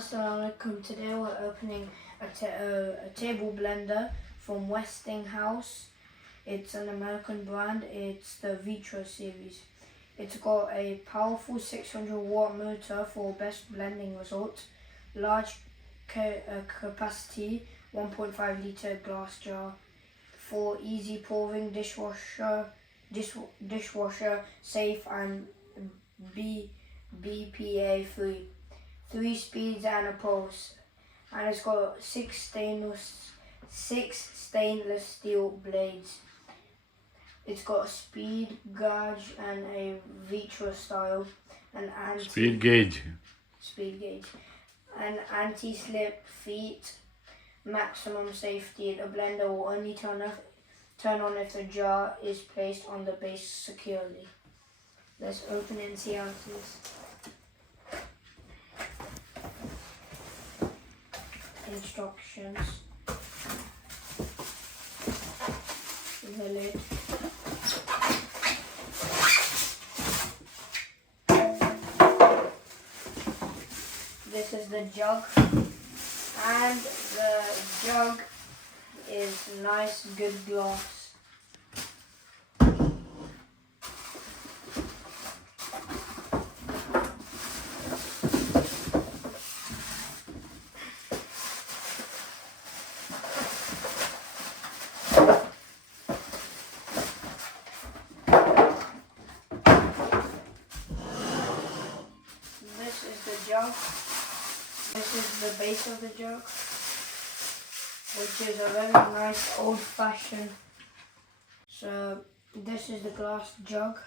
Assalamualaikum. Today we're opening a table blender from Westinghouse. It's an American brand. It's the Vitro series. It's got a powerful 600-watt motor for best blending results, large capacity 1.5 litre glass jar for easy pouring, dishwasher safe and BPA free. 3 speeds and a pulse, and it's got six stainless steel blades. It's got a speed gauge and a Vitro style, an speed gauge, and anti-slip feet, maximum safety. The blender will only turn on if the jar is placed on the base securely. Let's open it and see how it is. Instructions, the lid, this is the jug, and the jug is nice good glass. This is the jug. This is the base of the jug, which is a very nice old-fashioned. So this is the glass jug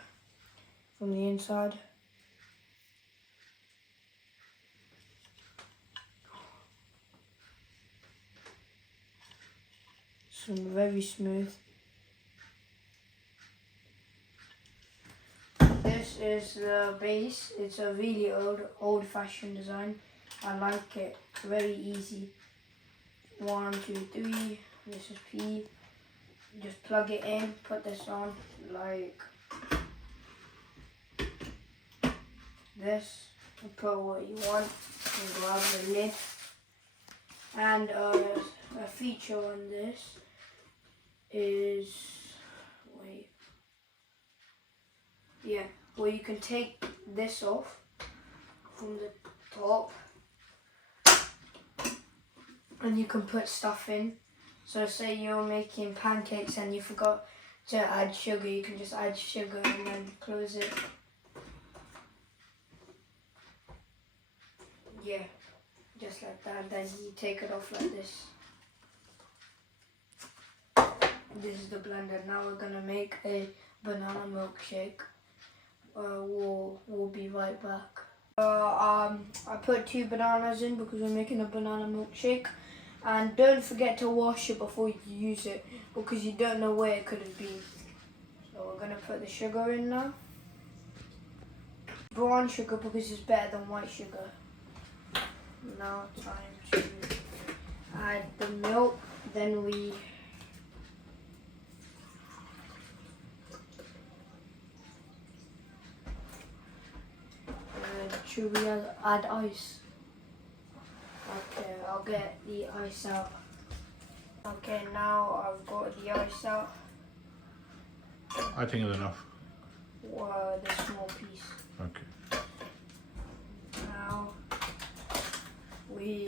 from the inside. Some very smooth. This is the base. It's a really old-fashioned design. I like it. Very easy. 1, 2, 3. This is P. Just plug it in. Put this on like this. Put what you want. And grab the lid. And a feature on this is where you can take this off from the top and you can put stuff in. So say you're making pancakes and you forgot to add sugar, you can just add sugar and then close it. Yeah, just like that. Then you take it off like this. This is the blender. Now we're gonna make a banana milkshake. We'll be right back. I put 2 bananas in because we're making a banana milkshake, and don't forget to wash it before you use it because you don't know where it could have been. So we're gonna put the sugar in now. Brown sugar because it's better than white sugar. Now time to add the milk. Then we should we add ice? Okay, I'll get the ice out. Okay, now I've got the ice out. I think it's enough. Wow, the small piece. Okay. Now we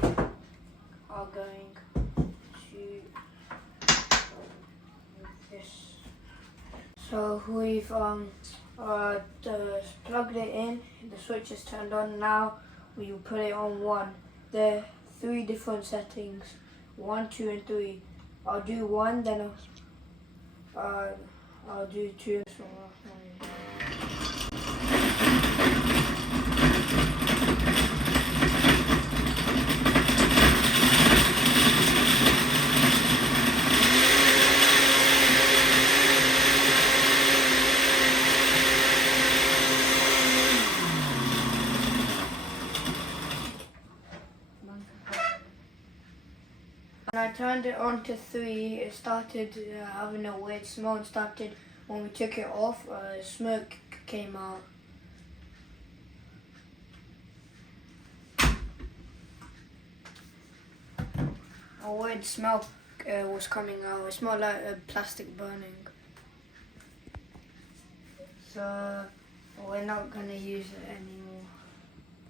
are going to do this. So we've plugged it in, the switch is turned on. Now we will put it on 1. There are 3 different settings, 1, 2 and 3. I'll do 1, then I'll do 2. When I turned it on to 3, it started having a weird smell and started, when we took it off, smoke came out. A weird smell was coming out. It smelled like plastic burning. So we're not going to use it anymore.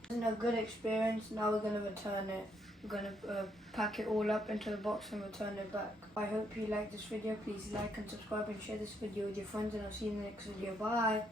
It wasn't a good experience. Now we're going to return it. We're going to pack it all up into the box and return it back. I hope you liked this video. Please like and subscribe and share this video with your friends, and I'll see you in the next video. Bye.